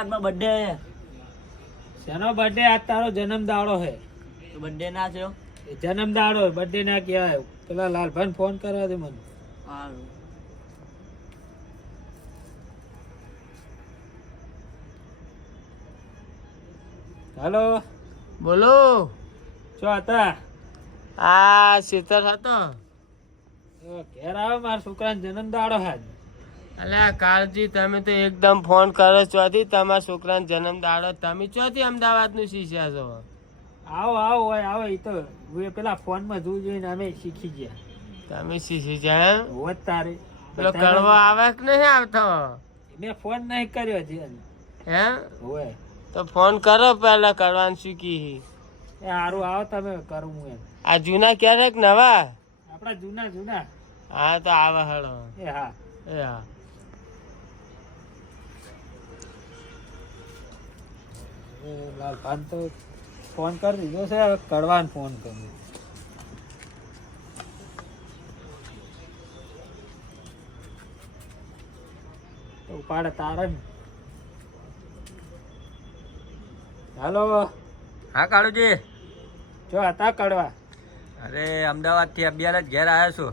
અમદાવાદમાં બર્થડે હે. શેનો બર્થડે? આજ તારો જન્મ દાડો હે. તો બર્થડે ના થયો? જન્મ દાડો બર્થડે ના કહેવાય. પેલા લાલભાઈ ફોન કરવા દે મને. સારું. હાલો, બોલો. શું હતા? આ શીતળ હતો. ઘેર આવે, મારા છોકરાનો જન્મ દાડો હે. અલ્યા કાળજી, તમે તો એકદમ ફોન કરો ચોથી તમારા છોકરાનો જન્મ દાડો. તમે ચોથી અમદાવાદ નું શીખ્યા છો? આવો આવો હોય આવો. એ તો પેલા ફોન માં જોઈને અમે શીખી ગયા. તમે શીખી જાય એમ? હોત તારે પેલો કડવો આવે કે નહીં આવતો? મેં ફોન નહીં કર્યો હજી. હે? હોય તો ફોન કરો પેલા, કરવાનું શીખી. એ સારું, આવો તમે કરું હું એમ. આ જૂના ક્યારે નવા? આપડા જૂના જૂના. હા તો આવે હળો. એ હા. એ હા. લાલભાન તો ફોન કરી દીધો છે, હવે કડવાન ફોન કર્યો. તો ઉપાડે તારે ને. હાલો. હા કાળુજી. જો હતા કડવા? અરે અમદાવાદ થી અબિયાર જ ઘેર આવ્યો છું.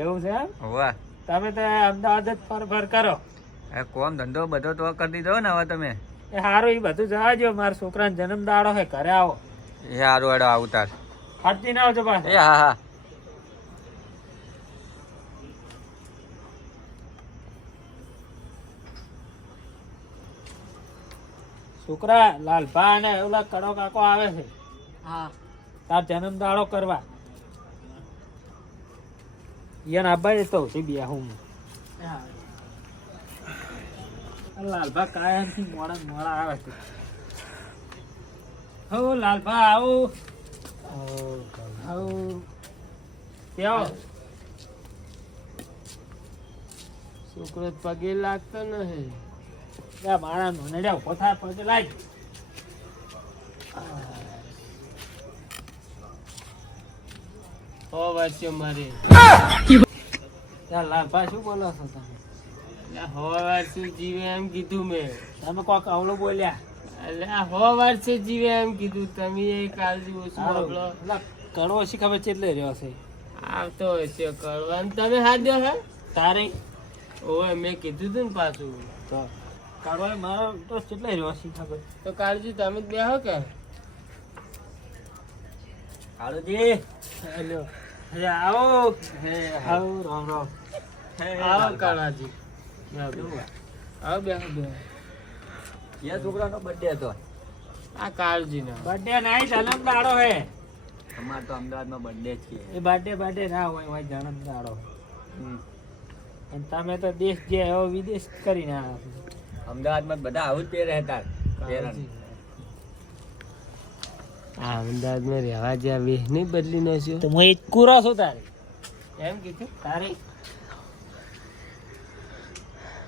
એવું છે એમ? વાહ. તમે તો અમદાવાદ જ ફર કરો. કોમ ધંધો બધો તો કરી દીધો ને હવે તમે. એ સારું, એ બધું જવા દો. મારા છોકરાનો જન્મ દાડો છે, ઘરે આવો. એ સારું હેડો આવું તાર. ફરતી ના આવજો પાછા. એ હા હા. છોકરા લાલભા અને ઓલા કડો કાકો આવે છે. હા. તાર જન્મ દાડો કરવા. યાર આબા તો બે હું લાલભા કાયમ થી મોડા મોડા આવે છે. હો લાલભા આવો આવો. કેવો છોકરો પગે લાગતો નહીં. મારા નડ્યા ઉભો થાય પગે લાગ. હો વર્ષે મારે. લાલભા શું બોલો છો તમે? હો વર્ષે જીવે એમ કીધું મેં. તમે કોક અવળું બોલ્યા. અલ્યા હો વર્ષે જીવે એમ કીધું તમે. એ કાળજી ઓછું બોલો. કડવો શી ખબર ચેટલે રહ્યો છે. આવતો હશે કરવાનું. તમે હાથ દો હે તારે ઓય મેં કીધું તું ને પાછું. તો કડવો મારો તો ચેટલે રહ્યો છે ખબર. તો કાળજી તમે જ બેહો કે? કાળુજી. હેલો. હે આવો. હે આવો. રામ રામ. આવો કાળાજી. આવો બેહો બેહો. એ છોકરાનો બર્થડે હતો. આ કાળજી ના બર્થડે નહીં, જન્મ દાડો હે. અમાર તો અમદાવાદમાં બર્થડે જ છે. એ બર્થડે ના હોય જન્મ દાડો. અને તમે તો દેશ જે એવો વિદેશ કરી ના. અમદાવાદમાં બધા આવું જ પહેરે હતા. આ અમદાવાદમાં રહેવા જ્યાં વેહ નહીં બદલી નાખ્યો. તો હું એક કુરો છું તારે. એમ કીધું તારી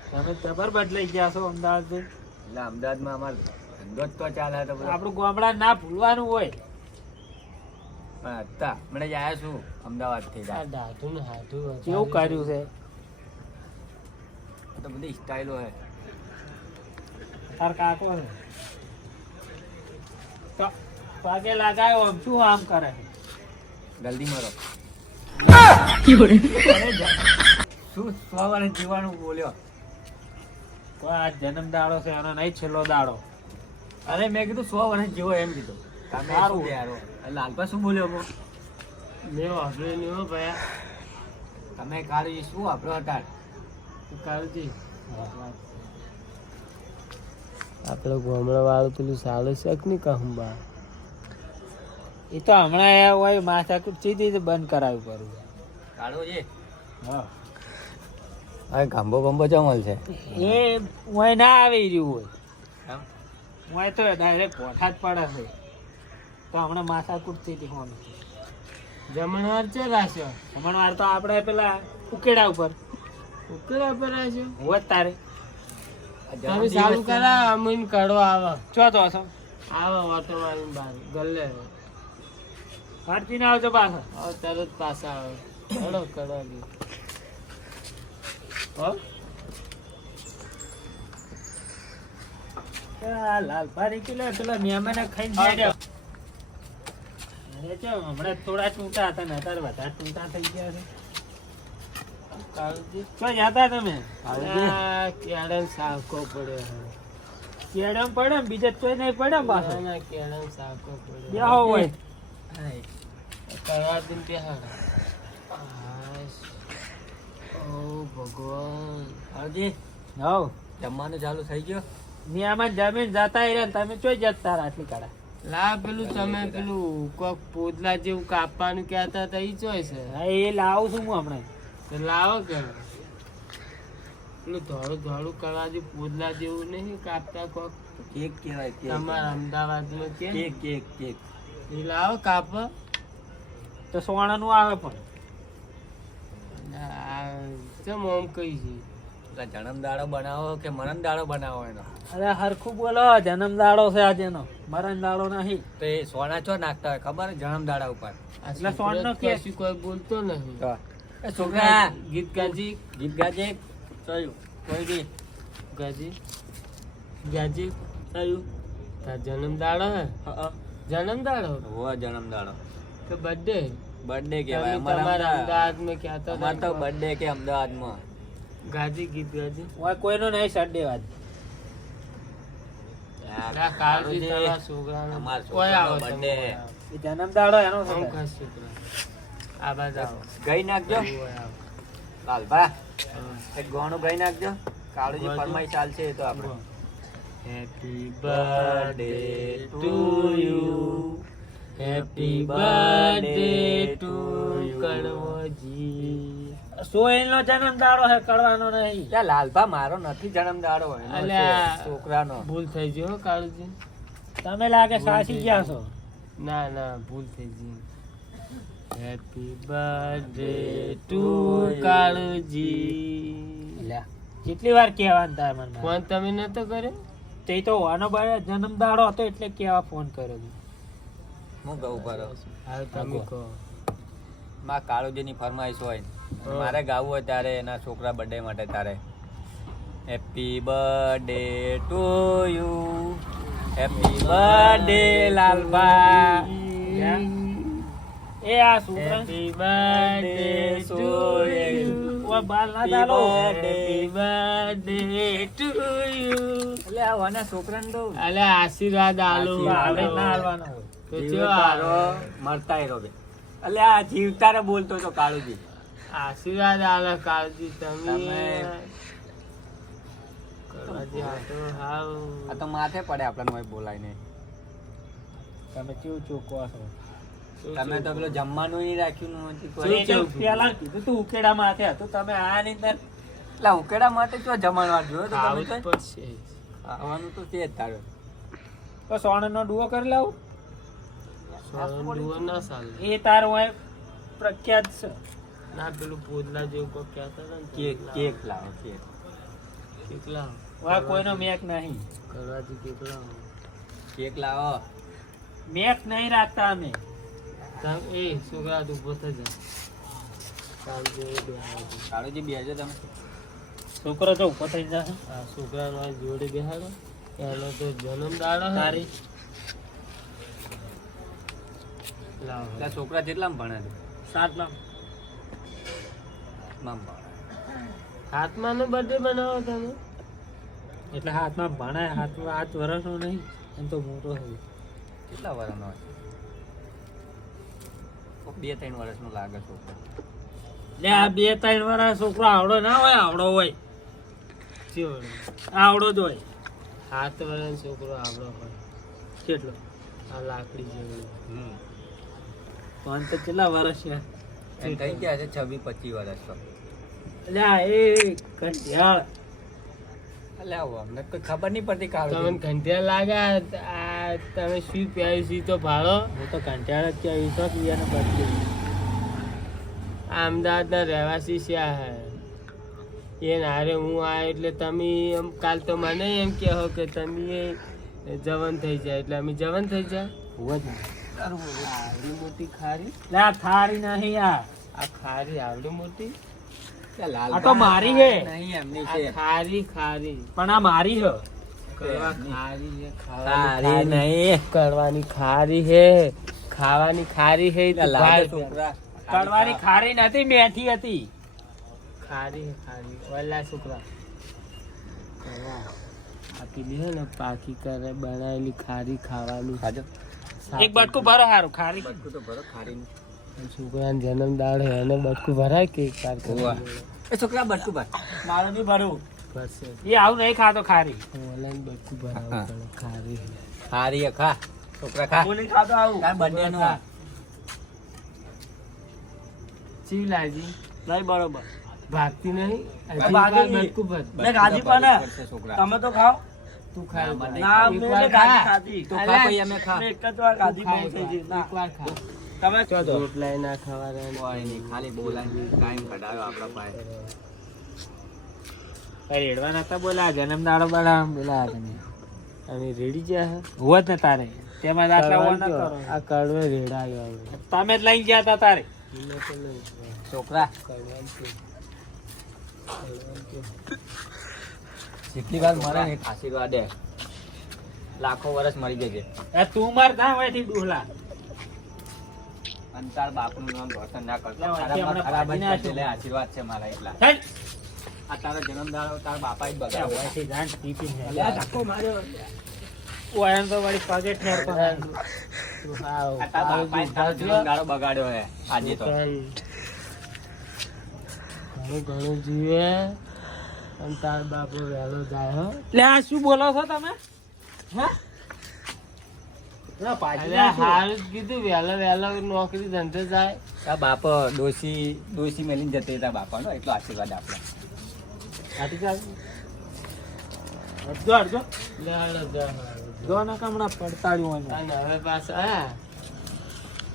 તમે જબર બદલાઈ ગયા છો અમદાવાદ. એટલે અમદાવાદમાં અમાર ધંધો જ તો ચાલે તો બધો. આપણું ગામડા ના ભૂલવાનું હોય. પણ હતા હમણાં જ આવ્યો છું અમદાવાદ થી. આ દાઢું ને હાથું કેવું કર્યું છે. તો બધી સ્ટાઈલો હે. તાર કાકો છે તો પગે લગાયો આમ શું આમ કરે. જલ્દી મારો. શું 100 વર્ષ જીવાનું બોલ્યો. તો આ જન્મ દાડો છે, એનો નહીં છેલ્લો દાડો. અરે મેં કીધું 100 વર્ષ જીવો એમ કીધું. તમે સારું. શું યાર લાલપા શું બોલ્યો હું? મેં વાપર્યું નહીં હો ભયા. તમે કાળી શું વાપરો હતા? કાળજી આપડે ગામડા વાળું પેલું સારું શક નહીં કહું બા. એ તો હમણાં એ હોય માથાકૂટ સીધી બંધ કરાવી પડું. કાળો છે. હા હવે ગાંબો બંબો જમલ છે. એ હું ના આવી રહ્યું હોય. એમ? હું તો ડાયરેક્ટ પોઠા જ પડે છે. તો હમણાં માથાકૂટ સીધી હોન. જમણવાર છે રાખ્યો. હમણાં વાર તો આપણે પેલા ઉકેડા ઉપર ઉકેલા પર રાખ્યો. હોય જ તારે. તમે ચાલુ કરા અમીન કાઢો આવે. ચો તો છો આવે વાટો મારીને બહાર ગલ્લે ફરતી ના આવજો પાછા. હવે તરત પાછા આવે. હળો કરાવી હો આ લાલભાઈ કેટલા પેલા મહેમાને ખાઈને બેઠા. અરે ચો, હમણાં થોડા ટૂંટા હતા ને અત્યારે વધારે ટૂંટા થઈ ગયા છે. કાળુજી ક્યાં જતા તમે? આ કેળમ સાવકો પડ્યો છે. કેળમ પડે ને બીજે કોઈ નહીં પડે ને પાછો. ના, કેળમ સાવકો પડ્યો. બેહો હોય. કરવા દે ને બેહાડો. હાશ. ઓ ભગવાન. કાળુજી હવ જમવાનું ચાલુ થઈ ગયો. મહેમાન જમીન જતા રહ્યા ને તમે ચોઈ જતા આટલી કાળા. લા પેલું તમે પેલું કોક પોદલા જેવું કાપવાનું કહેતા હતા ઈ ચોય છે. હા એ લાવું છું હું હમણાં. તો લાવો કે પેલું ધોળું ધોળું કરવા દે પોદલા જેવું નહીં કાપતા કોક કેક કહેવાય કેક. તમારા અમદાવાદમાં કે કેક કેક કેક. એ લાવો કાપ. તો સોનાનું આવે પણ. ચમ ઓમ કઈ છે એટલે જન્મ દાડો બનાવો કે મરણ દાડો બનાવો એનો? અરે હરખું બોલો, જન્મ દાડો છે આજે એનો, મરણ દાડો નહીં. તો એ સોના ચો નાખતા હોય ખબર? જન્મ દાડા ઉપર. એટલે સોનનો કેસ. કશું કોઈ બોલતો નહીં. તો એ છોકરા ગીત ગાજી ગીત ગાજે. ચયું કોઈ બી ગાજી ગાજી થયું તાર જન્મ દાડો હે? જન્મ દાડો હોવા જન્મ દાડો કે બર્થડે? બર્થડે કહેવાય તમારા અમારા. અમદાવાદમાં કહેતા અમાર તો હતા બર્થડે કે અમદાવાદમાં. ગાજી ગીત ગાજી. ઓય કોઈનો નહીં સડે વાત. ના, કાળજી તારા છોકરાનો અમાર કોઈ છોકરાનો આવો birthday. તમે એ જન્મ દાડો એનો છે. આવો. આમ ખાસ છોકરા આ બાજુ આવો. ગઈ નાખજો ઓય આવો. લાલભા. હા. એક ગોણું ગઈ નાખજો. કાળુજી ગોણું? ફરમાઈ ચાલશે એ તો આપણે. Happy birthday to you. Happy birthday to you કડવોજી. સોયનો જન્મ દાડો છે, કડવાનો નહીં. ત્યાં લાલભા મારો નથી જન્મ દાડો એનો છે, અલ્યા. છોકરાનો. ભૂલ થઈ ગઈ હો કાળુજી. તમે લાગે સાચી ગયા છો. ના ના ભૂલ થઈ ગઈ. Happy birthday to Kaluji. લ્યા, કેટલી વાર કહેવાનું તાર મને? ફોન તમે નતો કર્યો? તે તો આનો બાય જન્મ દાડો હતો એટલે કેવા ફોન કર્યો છે. હું કહું ભરો હા તમે કહો. માં કાળુજીની ફરમાઈશ હોય હા. મારે ગાવું હોય ત્યારે એના છોકરા બર્થડે માટે તારે happy birthday to you, happy birthday Lalbha. એ આ છોકરા હેપી બર્થડે ટુ યુ. ઓય બાલ ના ચાલો. Happy birthday to you. એટલે આ વાના છોકરાને તો અલે આશીર્વાદ આલો. હાલે ના હાલવાનો હોય. તો જીવ ચો તારો મરતા એ રોબે. એટલે આ જીવતારે બોલતો તો કાળુજી. આશીર્વાદ આલો કાળજી તમે. તમે- કાળજી આ તો હાવ. આ તો માથે પડે આપણને હોય બોલાય નહીં. તમે કેવું ચોખ્ખો છો. તમે તો પેલો જમવાનું નહીં રાખ્યું નથી કોઈ. શું કેવું? પેલા કીધું તું ઉકેડામાં હાથે હતું, તમે આ ની અંદર એટલે ઉકેડા માટે તો જમણવાર જોયો તો ખાવું તમે જ તો. પડશે. આવવાનું તો છે જ તારું. તો સોનાનો ડુઓ કરી લાવું. સોનું ડુઓ ના ચાલે. એ તાર હોય પ્રખ્યાત છે. ના પેલું પોદલા જેવું કોઈ કહેતા હતા ને કેક પોદલા. કેક લાવો કેક. કેટલા હોય કોઈનો મેક નહીં. કરવાથી કેટલા કેક લાવો. મેક નહીં રાખતા અમે. એ છોકરા તું ઉભો થઈ જા. કાળજી એ બેહાડો. કાળુજી બેસજો તમે. છોકરો તો ઉભો થઈ જશે. આ છોકરાનો આ જોડે બેહાડો. એનો તો જન્મ દાડો તારી લાવો. એટલે છોકરા કેટલામાં ભણે છે? 7માં. માં ભણે. હાથમાં નો બર્થડે બનાવો તમે? એટલે હાથમાં ભણાય. 8 વર્ષનો નહીં, એમ તો મોટો છે. કેટલા વર્ષનો હોય? 2-3 વર્ષનો લાગે છોકરો. લે આ 2-3 વર્ષ છોકરો આવડો ના હોય, આવડો હોય, ચેવડો. આવડો જ હોય. 7 વર્ષનો છોકરો આવડો હોય. કેટલો? આ લાકડી જેવડો. તો અંત કેટલા વર્ષ છે? એમ થઈ ગયા છે 26-25 વર્ષ તો. એટલે આ એ કંઠિયાળ. એટલે આવો અમને કોઈ ખબર નહીં પડતી તમને કાળુજી. ઘંટિયા લાગ્યા આ તમે શું પહેર્યું છે તો ભાડો. હું તો કંઠિયાળ જ કહેવાય. તો પિયાને બદલી. આ અમદાવાદના રહેવાસી શ્યા હે એ નારે હું આવ્યો એટલે તમે એમ કાલ તો મને એમ કહો કે તમે એ જવન થઈ જાય એટલે અમે જવન થઈ જાય. હોય જ ને. આવડી મોટી ખારી. લે આ થારી નહીં આ. આ ખારી આવડી મોટી. એટલે આ તો મારી હે. નહીં એમની આ છે. ખારી ખારી. પણ આ મારી છે. કડવા ખારી છે, ખારી નહીં. કરવાની ખારી હે, ખાવાની ખારી હે. એટલે લાગે છોકરા. કડવાની ખારી નથી, મેઠી હતી. ખારી હે, ખારી. ઓલા છોકરા આપી દે ને પાકી કરે બનાવેલી ખારી ખાવાની. ખાજો. એક બટકું ભરો હારું ખારી. બટકું તો ભરો ખારીનું. છોકરાને જન્મદાળ હે એને બટકું ભરાય કે એક વાર હોવે. એ છોકરા બટકું ભર. મારું બી ભરવું. ભરશે. એ આવું નહીં ખાતો ખારી. ઓલાને બટકું ભરાવું હા. પડે ખારી હે. ખારી હે, ખા છોકરા ખા. હું નહીં ખાતો આવું. તાર બંનેનું આ. ચી લાજી નહીં બરોબર. ભાગતી નહીં હજી ભાગી એક વાર નહીં. બટકું ભર. મેં ખાધી પણ હે. પડશે છોકરા. તમે તો ખાઓ. તું ખાય ના, મને ના, એક મેં વાર નહીં ખાધી, ખા. ખાધી. તું ખા પછી અમે ખા. મેં એક જ વાર ખાધી, તું બહુ થઈ ગઈ. ખા, ના. એક વાર ખા. તમે રોટલા ના ખવાના. કોઈ નહીં, ખાલી બોલાય ટાઈમ કઢાયો આપણા પાસે. રેડવા નતા બોલા, જન્મ દાડો બોલા બોલા તમે. અને રેડી ગયા હે? હોત ને તારે તેમાં આટલા કરવા ઓન ના કયો? કરો. આ કડવે રેડાયો હવે. તમે જ લઈ ગયા તા તારે. એને તો નહીં. છોકરા કડવાનું છે. કડવાનું છે. જેટલી વાર મરે ને આશીર્વાદ દે. લાખો વર્ષ મરી જજે. એ તું માર તા હોયથી ડોહલા. અને તાર બાપનું નામ રોશન ના કરતો. લે, ખરાબમાં હમણાં ખરાબ જ ભાગી કરજે. લે, આશીર્વાદ છે મારા એટલા. હેટ. આ તારો જન્મદાડો તારા બાપા જ એ બગાડ્યો. હોયથી જાણ ટીપી ને. લે, આ ધક્કો માર્યો. ઓયન તો વળી પગે ઠેર પર. તું આવ. આ તારા બાપાએ તારો જન્મદાડો બગાડ્યો હે આજે તો. ઘણું ઘણું જીવે અને તાર બાપો વહેલો જાય હો. લે આ શું બોલો છો તમે? હા? ના પાછી અરે ના શું? હારું જ કીધું વહેલો વહેલો નોકરી ધંધે જાય. તારા બાપ ડોસી મેલીને જતી તારા બાપાનો એટલો આશીર્વાદ આપણા. હાથી ચાલ. અડધો અડધો. લે હાલો જા હાલો. જો ના કમણા પડતાળ્યું હોય. અને હવે પાછા હા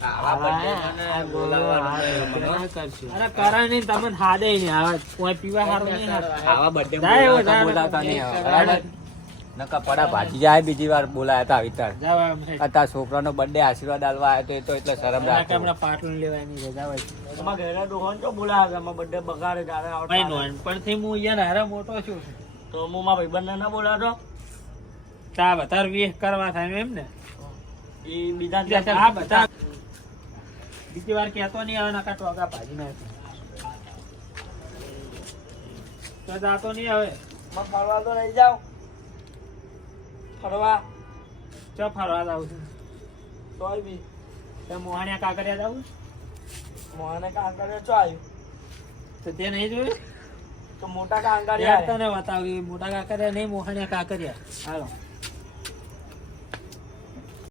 આવા birthday આ મને બોલાવવાનું બોલાવવાનું ના કરશું. અરે કરાય નહીં તમને હાદે નહીં આવે કોઈ પીવા હારું નહીં હારું. આવા birthday જાય એવો, બોલાવતા જાય બોલાવતા નહીં એક આવે. કરાય. બરાબર? નકા પડા ભાજી જાય બીજી વાર બોલાયા તા આવી તાર. જાવ એમ છે. આ તારા છોકરાનો birthday આશીર્વાદ આલવા આવ્યો તો એ તો એટલે શરમ એના રાખો. કમણા પાટલું લેવાય નહીં રજા હોય. તમારા ઘરે ડોહોન તો બોલાવે અમારા બર્થડે બગાડે ત્યારે ભાઈ આવતા નાનપણથી હું અહીંયા હારે મોટો છું. તો હું મારા ભાઈબંધને ના બોલાવતો તા બતાર વેહ કરવા થાય એમ ને. એ બીજા આ બધા બીજી વાર કહેતો નહીં આવે નકા ટોગા ભાજી નાખે. તો જાતો નહીં હવે. ફરવા તો લઈ જાઓ ફરવા ચો ફરવા જાવ છું. તોય બી તો મોહાણિયા કાંકરિયા જાવું મોહને કાંકરિયા ચો આવ્યું તો તે નહીં જોયું? તો મોટા ત્યાં કાંકરિયા તને બતાવ્યું મોટા કાંકરિયા નહીં મોહાણિયા કાંકરિયા. હાલો